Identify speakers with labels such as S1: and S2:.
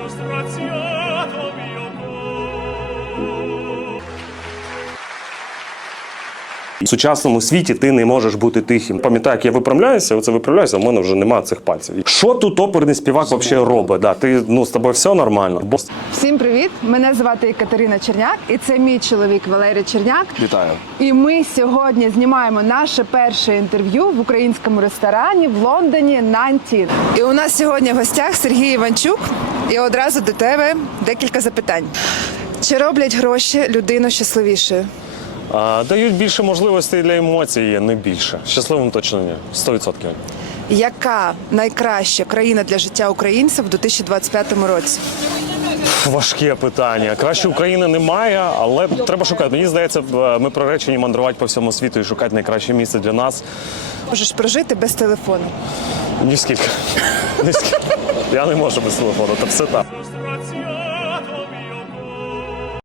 S1: В сучасному світі ти не можеш бути тихим. Пам'ятаю, як я виправляюся, в мене вже немає цих пальців. Що тут оперний співак взагалі робить? Да, з тобою все нормально.
S2: Всім привіт! Мене звати Катерина Черняк, і це мій чоловік Валерій Черняк.
S1: Вітаю.
S2: І ми сьогодні знімаємо наше перше інтерв'ю в українському ресторані в Лондоні «19». І у нас сьогодні в гостях Сергій Іванчук. І одразу до тебе декілька запитань. Чи роблять гроші людину щасливішою?
S1: Дають більше можливостей для емоцій, не більше. Щасливим точно ні. 100%.
S2: Яка найкраща країна для життя українців у 2025 році?
S1: Важке питання. Краще України немає, але треба шукати. Мені здається, ми приречені мандрувати по всьому світу і шукати найкраще місце для нас.
S2: Можеш прожити без телефону?
S1: Ні скільки. Я не можу без телефону, це все так.